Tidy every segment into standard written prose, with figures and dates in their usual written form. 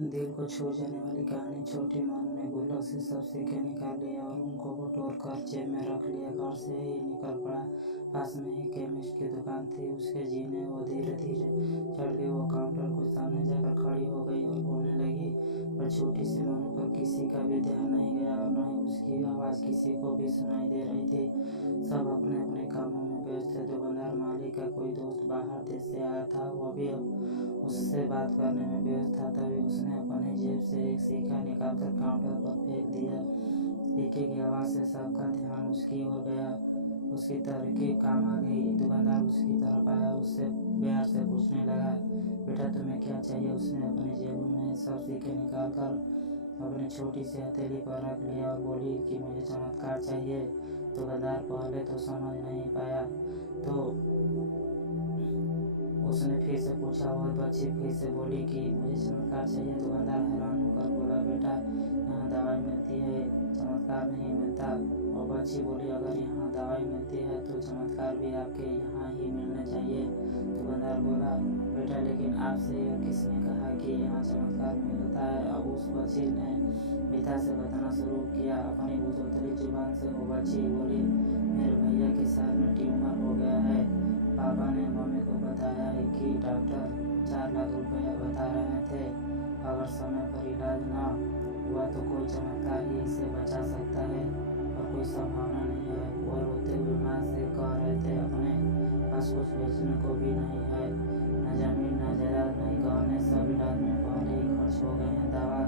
दिल को छू जाने वाली कहानी। छोटी मानू ने गुल्लक से सब सिक्के निकाल लिए और उनको बटोर कर जेब में रख लिया। घर से ही निकल पड़ा। पास में ही केमिस्ट की दुकान थी। उसके जीने वो धीरे धीरे चढ़ गई। वो काउंटर के सामने जाकर खड़ी हो गई और बोलने लगी, पर छोटी सी मानू पर किसी का भी ध्यान नहीं गया और न ही उसकी आवाज़ किसी को भी सुनाई दे रही थी। सब अपने अपने कामों में व्यस्त थे। दुकानदार मालिक का कोई दोस्त बाहर देश से आया था। वो भी अब उससे बात करने में व्यस्त था। तभी उसने अपनी जेब से एक सिक्का निकालकर काउंटर पर फेंक दिया। सिक्के की आवाज़ से सबका ध्यान उसकी ओर गया। उसकी तरकीब काम आ गई। दुकानदार उसकी तरफ आया। उससे प्यार से पूछने लगा, बेटा तुम्हें क्या चाहिए? उसने अपनी जेब में सब सिक्के निकालकर अपनी छोटी सी हथेली पर रख लिया और बोली कि मुझे चमत्कार चाहिए। दुकानदार पहले तो समझ नहीं पाया, तो उसने फिर से पूछा। वह बच्ची फिर से बोली कि मुझे चमत्कार चाहिए। दुकानदार हैरान होकर बोला, बेटा यहाँ दवाई मिलती है, चमत्कार नहीं मिलता। और बच्ची बोली, अगर यहाँ दवाई मिलती है तो चमत्कार भी आपके यहाँ ही मिलने चाहिए। दुकानदार बोला, बेटा लेकिन आपसे यह किसने कहा कि यहाँ चमत्कार मिलता है? अब उस बच्ची ने पिता से बताना शुरू किया अपनी भुतोतली जुबान से। वो बच्ची बोली, मेरे भैया के सर में ट्यूमर हो गया है। पापा ने मम्मी को बताया है कि डॉक्टर 4 लाख रुपया बता रहे थे। अगर समय पर इलाज न हुआ तो कोई चमत्कार ही इसे बचा सकता है और कोई संभावना नहीं है। वो रोते हुए माँ से कह रहे थे, अपने पास कुछ बेचने को भी नहीं है, न जमीन न जायदाद नहीं गहने, सब इलाज में पहले ही खर्च हो गए हैं। दवा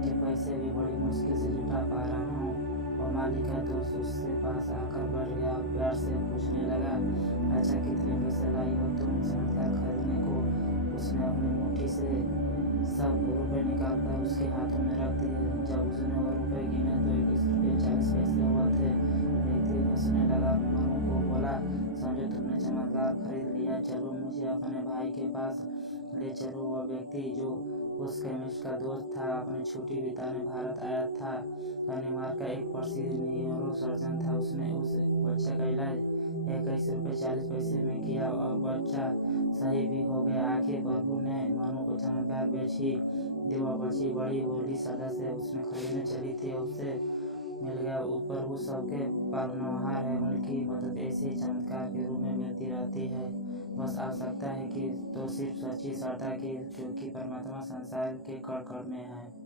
के पैसे भी बड़ी मुश्किल से जुटा पा रहा हूँ। और मालिक का दोस्त उससे पास आकर बैठ गया और प्यार से पूछने लगा, अच्छा कितने पैसे लाई हो तुम चमत्कार खरीदने को? उसने अपनी मुट्ठी से सब रुपए निकालकर उसके हाथों में रख दिए। जब उसने वो रुपए गिने तो 21 रुपये 40 पैसे हुए थे। व्यक्ति हंसने लगा। मानू को बोला, समझो तुमने चमत्कार खरीद लिया, चलो मुझे अपने भाई के पास ले चलो। वह व्यक्ति जो उस केमिस्ट का दोस्त था, अपनी छुट्टी बिताने भारत आया था। न्यूयॉर्क का एक प्रसिद्ध न्यूरो सर्जन था। उसने उस बच्चे का इलाज 21 रुपये 40 पैसे में किया और बच्चा सही भी हो गया। आखिर प्रभु ने मानू को चमत्कार बेच ही दी। वह बच्ची बड़ी भोली सदस्य उसने खरीदने चली थी और उसे मिल गया। प्रभु सबके पालनहार है। उनकी मदद ऐसे ही चमत्कार के रूप में मिलती रहती है। बस आवश्यकता है कि तो सिर्फ सच्ची श्रद्धा की, क्योंकि परमात्मा संसार के कण कण में है।